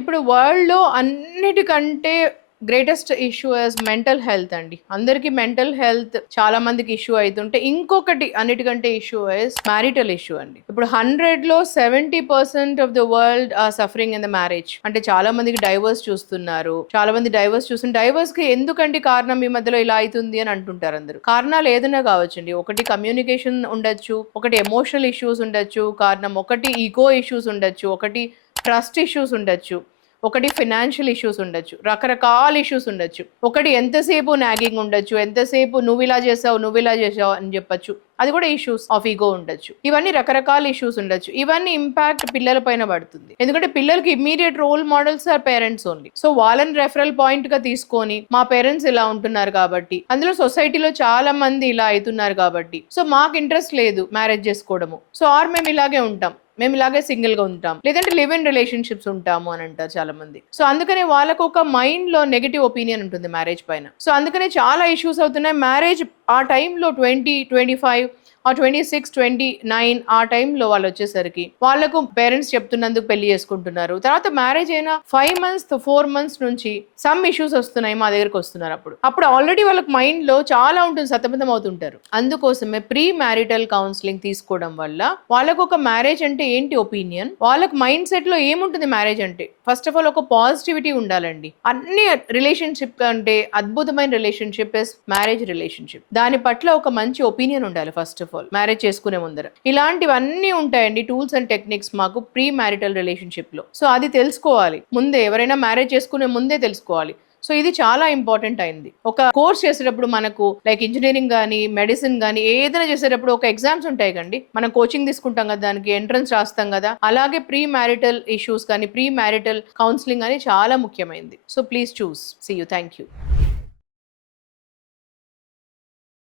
ఇప్పుడు వరల్డ్‌లో అన్నిటికంటే greatest issue is mental health అండి. అందరికి మెంటల్ హెల్త్ చాలా మందికి ఇష్యూ అయితుంటే, ఇంకొకటి అన్నిటికంటే ఇష్యూ ఇస్ మ్యారిటల్ ఇష్యూ అండి. ఇప్పుడు 100లో 70% of the world are suffering in the marriage. అంటే చాలా మందికి డైవర్స్ చూస్తున్నారు. చాలా మంది డైవర్స్ కి ఎందుకండి కారణం ఈ మధ్యలో ఇలా అయితుంది అని అంటుంటారు అందరూ. కారణాలు ఏదైనా కావచ్చండి. ఒకటి కమ్యూనికేషన్ ఉండొచ్చు, ఒకటి ఎమోషనల్ ఇష్యూస్ ఉండొచ్చు, కారణం ఒకటి ఈగో ఇష్యూస్ ఉండొచ్చు, ఒకటి ట్రస్ట్ ఇష్యూస్ ఉండొచ్చు, ఒకటి ఫినాన్షియల్ ఇష్యూస్ ఉండొచ్చు, రకరకాల ఇష్యూస్ ఉండొచ్చు. ఒకటి ఎంతసేపు నాగింగ్ ఉండొచ్చు, ఎంతసేపు నువ్వు ఇలా చేసావు అని చెప్పొచ్చు. అది కూడా ఇష్యూస్ ఆఫ్ ఈగో ఉండొచ్చు. ఇవన్నీ రకరకాల ఇష్యూస్ ఉండొచ్చు. ఇవన్నీ ఇంపాక్ట్ పిల్లల పైన పడుతుంది. ఎందుకంటే పిల్లలకి immediate role models are parents only. So వాళ్ళని రెఫరల్ పాయింట్ గా తీసుకొని మా పేరెంట్స్ ఇలా ఉంటున్నారు కాబట్టి, అందులో సొసైటీలో చాలా మంది ఇలా అవుతున్నారు కాబట్టి, సో మాకు ఇంట్రెస్ట్ లేదు మ్యారేజ్ చేసుకోవడము, సో ఆర్ మేము ఇలాగే ఉంటాం, మేము ఇలాగే సింగిల్ గా ఉంటాం, లేదంటే లివ్ ఇన్ రిలేషన్షిప్స్ ఉంటాము అని అంటారు చాలా మంది. సో అందుకనే వాళ్ళకు ఒక మైండ్ లో నెగటివ్ ఒపీనియన్ ఉంటుంది మ్యారేజ్ పైన. సో అందుకనే చాలా ఇష్యూస్ అవుతున్నాయి. మ్యారేజ్ ఆ టైంలో 20-25 ఆ 26-29 ఆ టైంలో వాళ్ళు వచ్చేసరికి వాళ్ళకు పేరెంట్స్ చెప్తున్నందుకు పెళ్లి చేసుకుంటున్నారు. తర్వాత మ్యారేజ్ అయిన 5 months to 4 months నుంచి సమ్ ఇష్యూస్ వస్తున్నాయి, మా దగ్గరకు వస్తున్నారు. అప్పుడు ఆల్రెడీ వాళ్ళకి మైండ్ లో చాలా ఉంటుంది, సతమతం అవుతుంటారు. అందుకోసమే ప్రీ మ్యారిటల్ కౌన్సిలింగ్ తీసుకోవడం వల్ల వాళ్ళకు ఒక మ్యారేజ్ అంటే ఏంటి ఒపీనియన్, వాళ్ళకి మైండ్ సెట్ లో ఏముంటుంది మ్యారేజ్ అంటే. ఫస్ట్ ఆఫ్ ఆల్ ఒక పాజిటివిటీ ఉండాలండి. అన్ని రిలేషన్షిప్ అంటే అద్భుతమైన రిలేషన్షిప్ ఇస్ మ్యారేజ్ రిలేషన్షిప్. దాని పట్ల ఒక మంచి ఒపీనియన్ ఉండాలి ఫస్ట్ ఆఫ్ ఆల్ మ్యారేజ్ చేసుకునే ముందర. ఇలాంటివన్నీ ఉంటాయండి టూల్స్ అండ్ టెక్నిక్స్ మాకు ప్రీ మ్యారిటల్ రిలేషన్షిప్ లో. సో అది తెలుసుకోవాలి ముందే, ఎవరైనా మ్యారేజ్ చేసుకునే ముందే తెలుసుకోవాలి. సో ఇది చాలా ఇంపార్టెంట్ అయింది. ఒక కోర్స్ చేసేటప్పుడు మనకు లైక్ ఇంజనీరింగ్ కానీ మెడిసిన్ కానీ ఏదైనా చేసేటప్పుడు ఒక ఎగ్జామ్స్ ఉంటాయి కండి, మనం కోచింగ్ తీసుకుంటాం కదా, దానికి ఎంట్రన్స్ రాస్తాం కదా, అలాగే ప్రీ మ్యారిటల్ ఇష్యూస్ కానీ ప్రీ మ్యారిటల్ కౌన్సిలింగ్ అని చాలా ముఖ్యమైనది. సో ప్లీజ్ చూస్. See you. Thank you.